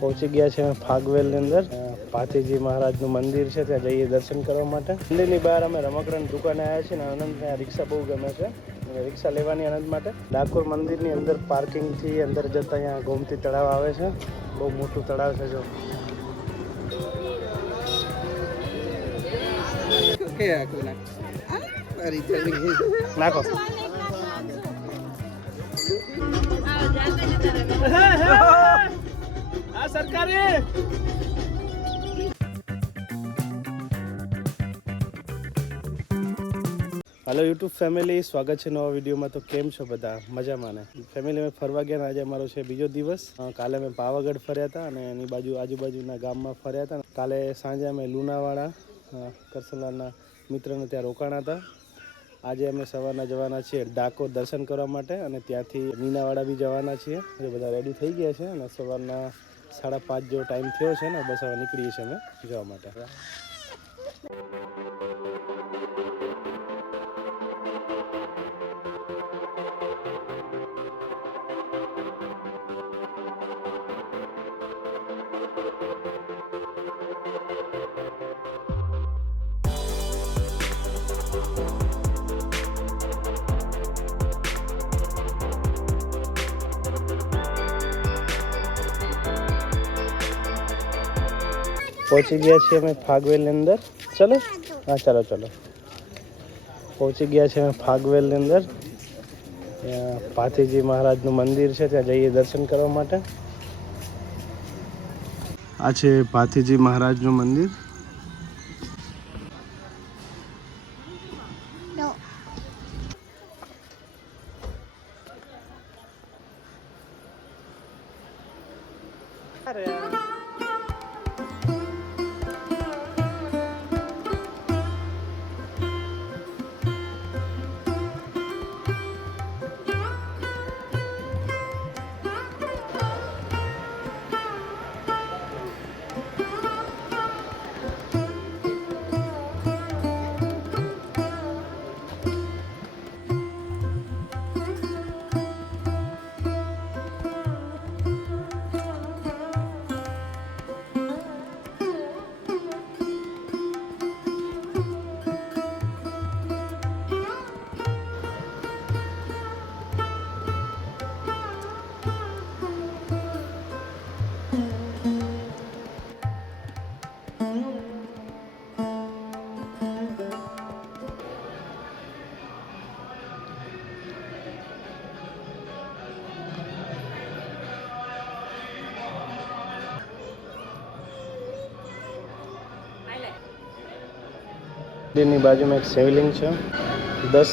પહોંચી ગયા છે ફાગવેલની અંદર પાથીજી મહારાજનું મંદિર છે, ત્યાં જઈએ દર્શન કરવા માટે. મંદિરની બહાર અમે રમકડાની દુકાને આવ્યા છીએ ને આનંદ ત્યાં રિક્ષા બહુ ગમે છે, રિક્ષા લેવાની આનંદ માટે. ડાકોર મંદિરની અંદર પાર્કિંગથી અંદર જતા અહીંયા ગોમતી તળાવ આવે છે, બહુ મોટું તળાવ છે. જો નાખો સરકારી. હેલો યુટ્યુબ ફેમિલી, સ્વાગત છે નવા વિડીયોમાં. તો કેમ છો બધા? મજામાં ને? ફેમિલી અમે ફરવા ગયા, આજે અમારો છે બીજો દિવસ. કાલે અમે પાવાગઢ ફર્યા હતા અને એની આજુબાજુના ગામમાં ફર્યા હતા. કાલે સાંજે અમે લુણાવાડા કરસલાના મિત્રને ત્યાં રોકાણા હતા. આજે અમે સવારના જવાના છીએ ડાકોર દર્શન કરવા માટે અને ત્યાંથી મીનાવાડા બી જવાના છીએ. જે બધા રેડી થઈ ગયા છે અને સવારના 5:30 જેવો ટાઈમ થયો છે ને, બસ હવે નીકળીએ છીએ અમે જવા માટે. પહોંચી ગયા છીએ અમે ફાગવેલની અંદર. ચલો હા ચાલો પહોંચી ગયા છીએ અમે ફાગવેલની અંદર. ત્યાં પાથીજી મહારાજનું મંદિર છે, ત્યાં જઈએ દર્શન કરવા માટે. આ છે પાથીજી મહારાજનું મંદિર. મંદિરની બાજુમાં એક શિવલિંગ છે, 10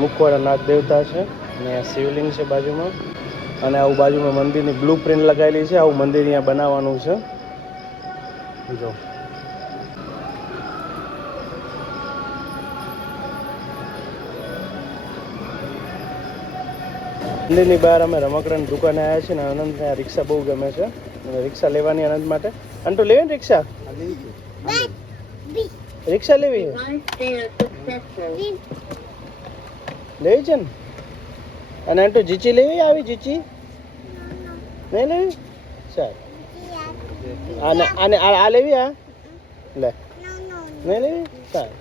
મુખવાળા નાગ દેવતા છે અને આ શિવલિંગ છે બાજુમાં. અને આવું બાજુમાં મંદિરની બ્લુ પ્રિન્ટ લગાવેલી છે. આવું મંદિર અહીંયા બનાવવાનું છે. જો મંદિરની બહાર અમે રમકડાની દુકાને આવ્યા છીએ ને આનંદ ત્યાં રિક્ષા બહુ ગમે છે, રિક્ષા લેવાની આનંદ માટે. અંટુ લેવી ને રિક્ષા? રિક્ષા લેવી લેવી છે ને? અને અંટુ જીચી લેવી? આવી જીચી નહીં લેવી? સારું. આને આ લેવી? આ લે નહીં લેવી? સારું.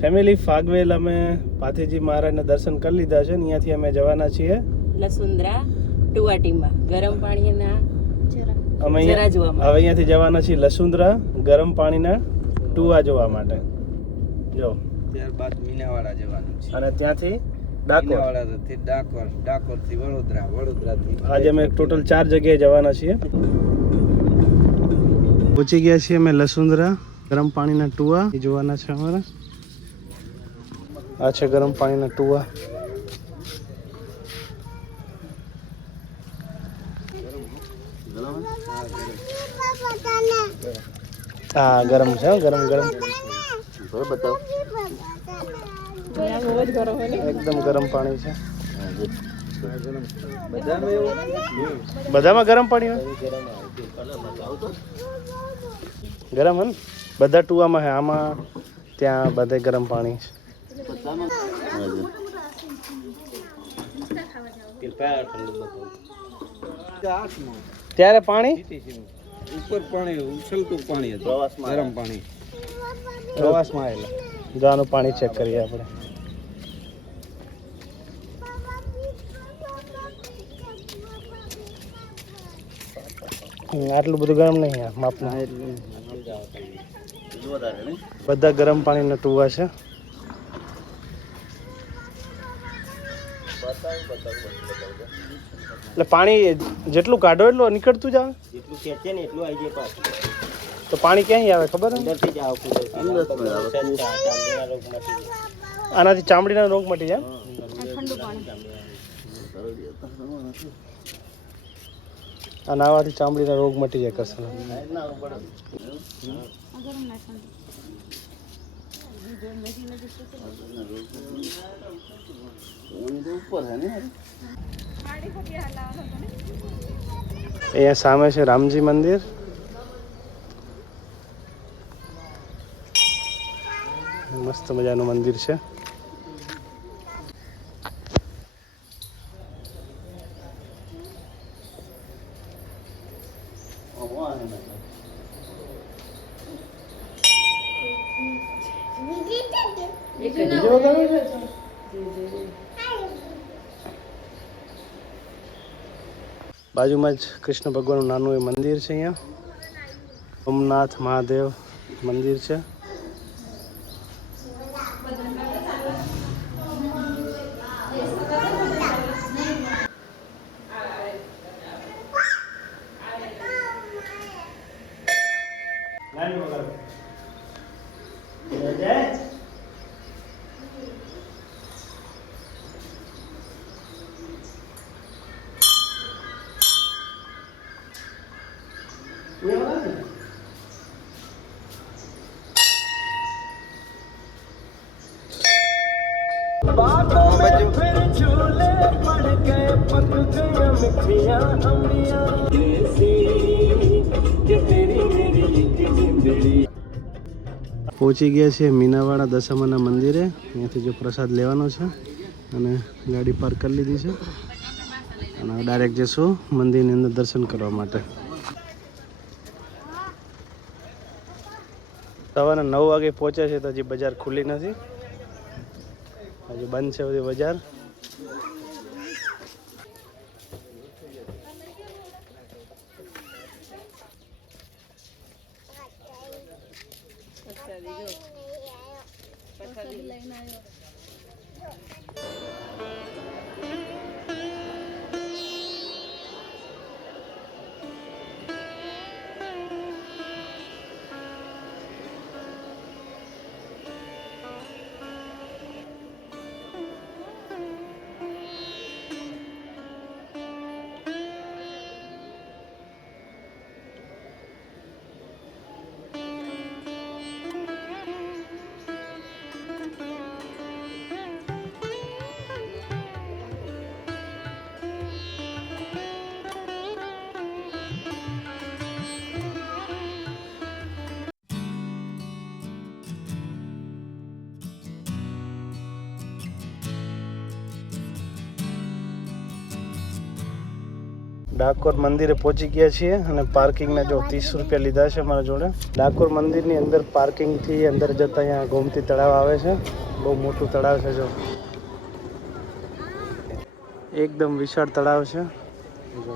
ફેમિલી ફાગવેલ અમે પાથીજી મહારાજના દર્શન કરી લીધા છે ને અહીંયાથી અમે જવાના છીએ લસુંદ્રા ટુવાટીમાં ગરમ પાણીના અમે હવે અહીંયાથી જવાના છીએ લસુંદ્રા ગરમ પાણીના ટુવા જોવા માટે. જો ત્યારબાદ મીનાવાડા જવાનું છે અને ત્યાંથી ડાકોરથી વડોદરાથી આજે અમે ટોટલ 4 જગ્યાએ જવાના છીએ. પહોંચી ગયા છીએ અમે લસુંદ્રા ગરમ પાણીના ટુવા એ જોવાના છે અમારા. આ છે ગરમ પાણીના ટુવા. હા ગરમ છે, ગરમ બતાવો. એકદમ ગરમ પાણી છે. બધામાં ગરમ પાણી હોય? ગરમ હે ને બધા ટુવામાં હે. આમાં ત્યાં બધે ગરમ પાણી છે. ત્યારે પાણી ઉપર પાણી ઉછળતું પાણી હતું, ગરમ પાણી પ્રવાસમાં આવેલા. જાનું પાણી ચેક કરીએ આપણે. આટલું બધું ગરમ નહીં આ માપના. બધા ગરમ પાણીના ટુવા છે. એટલે પાણી જેટલું કાઢો એટલું નીકળતું જ આવે. જેટલું ખેંચે ને એટલું આવી જાય પાછું. તો પાણી ક્યાંય આવે ખબર ને? અંદરથી જ આવતું હોય. ચામડીના રોગ મટી જાય. આનાથી ચામડીના રોગ મટી જાય. આ નાવાથી ચામડીના રોગ મટી જાય કરશે. અહીંયા સામે છે રામજી મંદિર. મસ્ત મજાનું મંદિર છે. બાજુમાં જ કૃષ્ણ ભગવાનનું નાનું એ મંદિર છે. અહીંયા સોમનાથ મહાદેવ મંદિર છે. પહોંચી ગયા છીએ મીનાવાડા દશામાના મંદિરે. અહીંયાથી જો પ્રસાદ લેવાનો છે અને ગાડી પાર્ક કરી લીધી છે અને ડાયરેક્ટ જઈશું મંદિરની અંદર દર્શન કરવા માટે. સવારના 9 વાગે પહોંચ્યા છે તો હજી બજાર ખુલ્લી નથી, હજી બંધ છે બધી બજાર. ડાકોર મંદિરે પહોંચી ગયા છીએ અને પાર્કિંગના જો 30 રૂપિયા લીધા છે મારા જોડે. ડાકોર મંદિરની અંદર પાર્કિંગથી અંદર જતા અહીંયા ગોમતી તળાવ આવે છે. બહુ મોટું તળાવ છે. જો એકદમ વિશાળ તળાવ છે. જો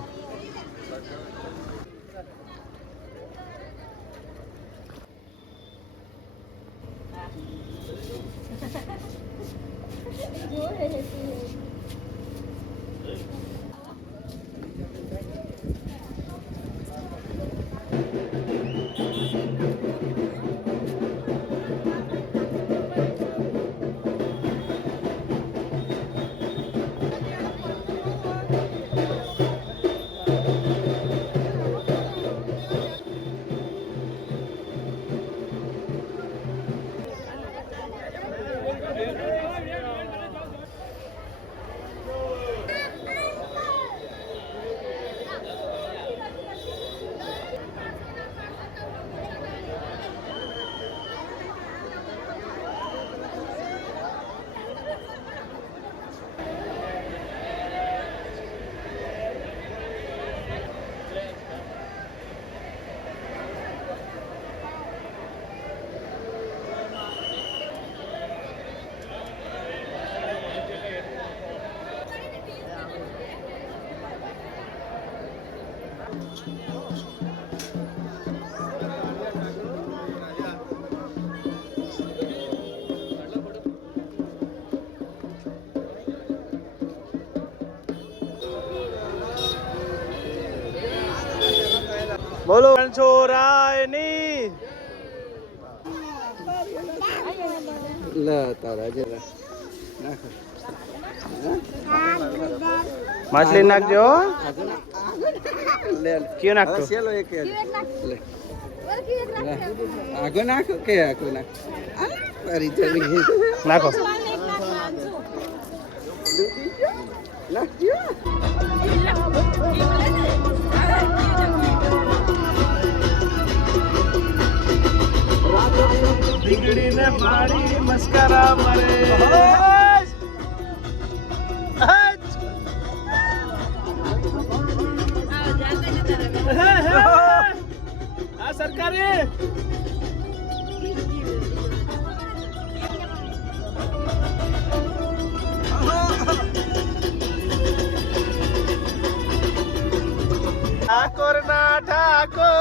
બોલો છોરાયની લે તારા જરા નાખ માછલી નાખજો લે કયું નાખતો સેલો એક લે આગો નાખો કે આગો નાખ તારી ચલી નાખો નાખજો દીકડીને મારી મસ્કરા મરે આ સરકારે ઠાકોર ના ઠાકોર